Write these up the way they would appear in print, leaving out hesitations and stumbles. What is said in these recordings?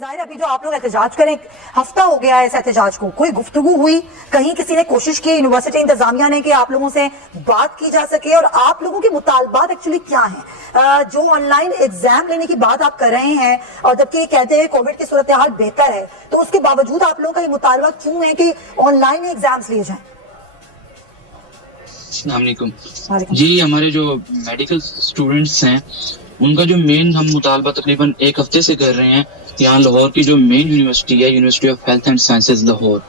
ظاہر ابھی جو آپ لوگ احتجاج کریں ہفتہ ہو گیا ہے اس احتجاج کو, کوئی گفتگو ہوئی کہیں کسی نے کوشش کی یونیورسٹی انتظامیہ نے کہ آپ لوگوں سے بات کی جا سکے, اور آپ لوگوں کے مطالبات ایکچولی کیا ہیں؟ جو آن لائن ایگزام لینے کی بات آپ کر رہے ہیں اور جبکہ کہتے ہیں کووڈ کی صورتحال بہتر ہے, تو اس کے باوجود آپ لوگوں کا یہ مطالبہ کیوں ہے کہ آن لائن ایگزامز لیے جائیں؟ السلام علیکم جی, ہمارے جو میڈیکل اسٹوڈنٹس ہیں ان کا جو مین ہم مطالبہ تقریباً ایک ہفتے سے کر رہے ہیں. یہاں لاہور کی جو مین یونیورسٹی ہے, university of health and sciences Lahore,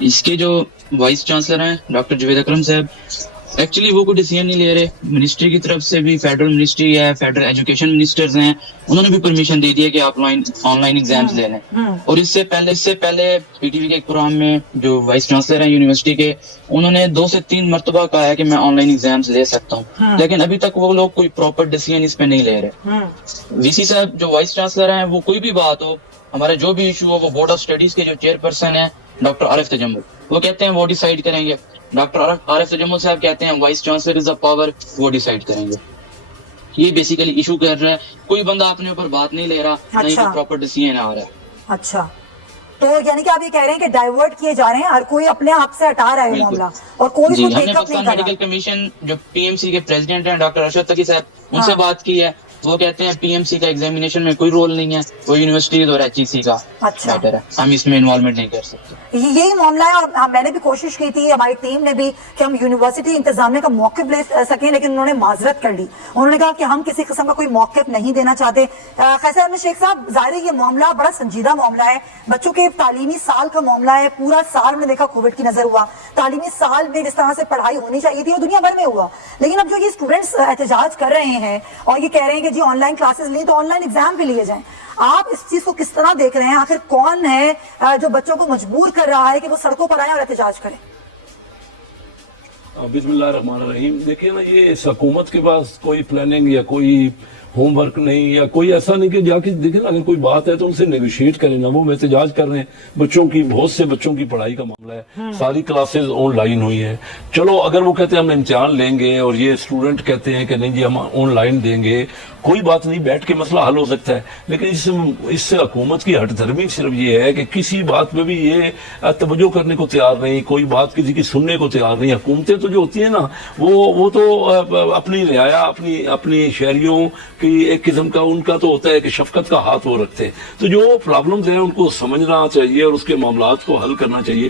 اس کے جو وائس چانسلر ہیں ڈاکٹر جوید اکرم صاحب, ایکچولی وہ کوئی ڈیسیژن نہیں لے رہے. منسٹری کی طرف سے بھی, فیڈرل منسٹری ہے, فیڈرل ایجوکیشن منسٹرز ہیں, انہوں نے بھی پرمیشن دے دی ہے کہ آپ آن لائن ایگزامز لے لیں. اور اس سے پہلے پی ٹی وی کے ایک پروگرام میں جو وائس چانسلر ہیں یونیورسٹی کے, انہوں نے 2 سے 3 مرتبہ کہا ہے کہ میں آن لائن ایگزامز لے سکتا ہوں, لیکن ابھی تک وہ لوگ کوئی پراپر ڈیسیژن اس پہ نہیں لے رہے. وی سی صاحب جو وائس چانسلر ہیں, وہ کوئی بھی بات ہو, ہمارے جو بھی ایشو ہو, وہ بورڈ آف اسٹڈیز کے جو چیئر پرسن ہیں ڈاکٹر عارف تجمل, وہ کہتے ہیں وہ ڈیسائیڈ کریں گے. ڈاکٹر عارف تجمل صاحب کہتے ہیں vice chancellor is a power, وہ ڈیسائیڈ کریں گے. یہ بیسیکلی ایشو کر رہا ہے, کوئی بندہ اپنے اوپر بات نہیں لے رہا, نہیں کوئی پراپر ڈیسیژن آ رہا ہے. اچھا, تو یعنی کہ آپ یہ کہہ رہے ہیں کہ ڈائیورٹ کیے جا رہے ہیں, ہر کوئی اپنے آپ سے ہٹا رہا ہے معاملہ اور کوئی جی, کو ہم ٹیک نے اپ نہیں پاکستان کر رہا. میڈیکل کمیشن جو پی ایم سی کے پریزیڈنٹ ہیں ڈاکٹر ارشد تقی صاحب, ان سے بات کی ہے. وہ کہتے ہیں پی ایم سی کا ایگزامینیشن میں کوئی رول نہیں ہے, وہ یونیورسٹیز اور ایچ ای سی کا میٹر ہے, ہم اس میں انوالومنٹ نہیں کر سکتے. یہی معاملہ ہے, اور میں نے بھی کوشش کی تھی, ہماری ٹیم نے بھی, کہ ہم یونیورسٹی انتظامیہ کا موقف لے سکیں, لیکن انہوں نے معذرت کر لی. انہوں نے کہا کہ ہم کسی قسم کا کوئی موقف نہیں دینا چاہتے. خیصر احمد شیخ صاحب, ظاہر ہے یہ معاملہ بڑا سنجیدہ معاملہ ہے, بچوں کے تعلیمی سال کا معاملہ ہے. پورا سال میں دیکھا کووڈ کی نظر ہوا, تعلیمی سال میں جس طرح سے پڑھائی ہونی چاہیے تھی وہ دنیا بھر میں ہوا, لیکن اب جو یہ اسٹوڈنٹس احتجاج کر رہے ہیں اور یہ کہہ رہے ہیں کہ جی آن لائن کلاسز لیں تو آن لائن ایگزام بھی لیے جائیں, آپ اس چیز کو کس طرح دیکھ رہے ہیں؟ آخر کون ہے جو بچوں کو مجبور کر رہا ہے کہ وہ سڑکوں پر آئیں اور احتجاج کریں؟ بسم اللہ الرحمن الرحیم. دیکھیں نا, یہ اس حکومت کے پاس کوئی پلاننگ یا کوئی ہوم ورک نہیں, یا کوئی ایسا نہیں کہ جا کے دیکھیں نا, اگر کوئی بات ہے تو ان سے نیگوشیٹ کریں نا. وہ احتجاج کر رہے ہیں, بچوں کی, بہت سے بچوں کی پڑھائی کا معاملہ ہے, ساری کلاسز آن لائن ہوئی ہیں. چلو اگر وہ کہتے ہیں ہم امتحان لیں گے, اور یہ اسٹوڈنٹ کہتے ہیں کہ نہیں جی ہم آن لائن دیں گے, کوئی بات نہیں, بیٹھ کے مسئلہ حل ہو سکتا ہے. لیکن اس سے حکومت کی ہٹ دھرمی صرف یہ ہے کہ کسی بات میں بھی یہ توجہ کرنے کو تیار نہیں, کوئی بات کسی کی سننے کو تیار نہیں. حکومتیں تو جو ہوتی ہیں نا, وہ تو اپنی رعایا, اپنی شہریوں کی ایک قسم کا ان کا تو ہوتا ہے کہ شفقت کا ہاتھ وہ رکھتے ہیں. تو جو پرابلمز ہیں ان کو سمجھنا چاہیے اور اس کے معاملات کو حل کرنا چاہیے.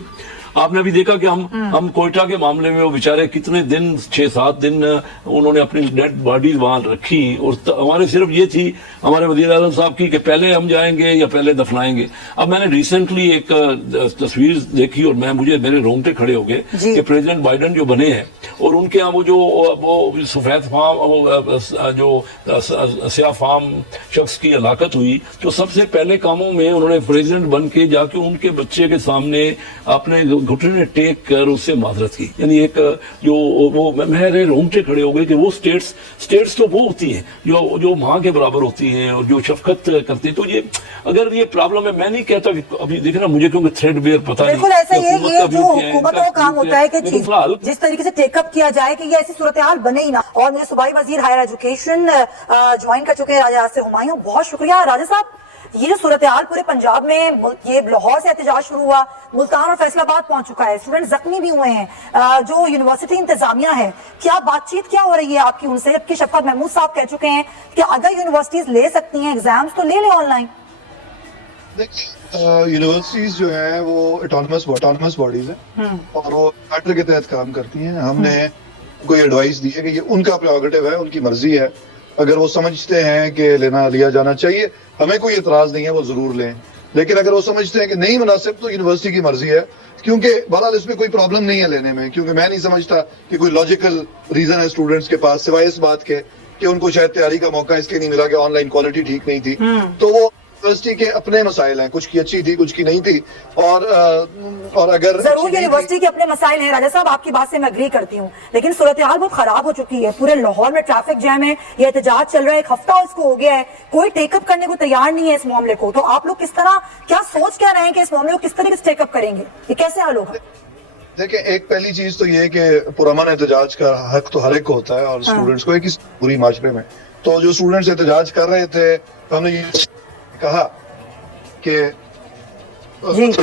آپ نے بھی دیکھا کہ ہم کوئٹہ کے معاملے میں وہ بیچارے کتنے دن, 6-7 دن انہوں نے اپنی ڈیڈ باڈی وہاں رکھی, اور ہمارے صرف یہ تھی ہمارے وزیر اعظم صاحب کی کہ پہلے ہم جائیں گے یا پہلے دفنائیں گے. اب میں نے ریسنٹلی ایک تصویر دیکھی اور میرے رونگٹے کھڑے ہو گئے کہ پریزیڈنٹ بائیڈن جو بنے ہیں, اور ان کے ہاں وہ سفید فام, جو سیاہ فام شخص کی ہلاکت ہوئی, تو سب سے پہلے کاموں میں انہوں نے پریزیڈنٹ بن کے جا کے ان کے بچے کے سامنے اپنے گھٹنے ٹیک کر اس سے معذرت کی. یعنی ایک جو وہ میرے رونگٹے کھڑے ہو گئے کہ وہ سٹیٹس تو وہ ہوتی ہیں جو ماں کے برابر ہوتی ہیں اور جو شفقت کرتی ہیں. تو یہ اگر یہ پرابلم ہے, میں نہیں کہتا کہ ابھی دیکھنا مجھے کیونکہ تھریڈ بیئر پتہ نہیں, بالکل ایسا یہ جو حکومت کا کام ہوتا ہے کہ جس طریقے سے ٹیک اپ کیا جائے کہ یہ ایسی صورتحال بنے ہی نہ. اور مجھے صوبائی وزیر ہائر ایجوکیشن جوائن کر چکے ہیں راجہ یاسر ہمایوں, بہت شکریہ. راجہ صاحب, یہ جو صورتحال پورے پنجاب میں, یہ لاہور سے احتجاج شروع ہوا, ملتان اور فیصل آباد پہنچ چکا ہے, اسٹوڈنٹ زخمی بھی ہوئے ہیں, جو یونیورسٹی انتظامیہ ہے, کیا بات چیت کیا ہو رہی ہے آپ کی ان سے؟ جبکہ شفقت محمود صاحب کہہ چکے ہیں کہ اگر یونیورسٹیز لے سکتی ہیں ایگزامز تو لے لیں آن لائن. یونیورسٹیز جو ہیں وہ اٹانومس باڈیز ہیں اور وہ چارٹر کے تحت کام کرتی ہیں. ہم نے کوئی ایڈوائس دی ہے کہ یہ ان کا پریروگیٹو ہے, ان کی مرضی ہے. اگر وہ سمجھتے ہیں کہ لیا جانا چاہیے, ہمیں کوئی اعتراض نہیں ہے, وہ ضرور لیں. لیکن اگر وہ سمجھتے ہیں کہ نہیں مناسب, تو یونیورسٹی کی مرضی ہے. کیونکہ بہرحال اس میں کوئی پرابلم نہیں ہے لینے میں, کیونکہ میں نہیں سمجھتا کہ کوئی لاجیکل ریزن ہے اسٹوڈنٹس کے پاس, سوائے اس بات کے کہ ان کو شاید تیاری کا موقع اس لیے نہیں ملا کہ آن لائن کوالٹی ٹھیک نہیں تھی. تو وہ یونیورسٹی کے اپنے مسائل ہیں, کچھ کی اچھی تھی, کچھ کی نہیں تھی. اور اگر ضرور یونیورسٹی کے اپنے مسائل ہیں راجہ صاحب, آپ کی بات سے میں اگری کرتی ہوں, لیکن صورتحال بہت خراب ہو چکی ہے. پورے لاہور میں ٹریفک جیم ہے, یہ احتجاج چل رہا ہے, 1 ہفتہ اس کو ہو گیا ہے, کوئی ٹیک اپ کرنے کو تیار نہیں ہے اس معاملے کو. تو آپ لوگ کس طرح, کیا سوچ کیا رہے ہیں کہ اس معاملے کو کس طریقے سے ٹیک اپ کریں گے, یہ کیسے حل ہوگا؟ دیکھیں, ایک پہلی چیز تو یہ کہ پرامن احتجاج کا حق تو ہر ایک کو ہوتا ہے, اور اسٹوڈنٹس کو, ایک پوری معاشرے میں. تو جو اسٹوڈنٹس احتجاج کر رہے تھے, ہم نے یہ کہا کہ جی تو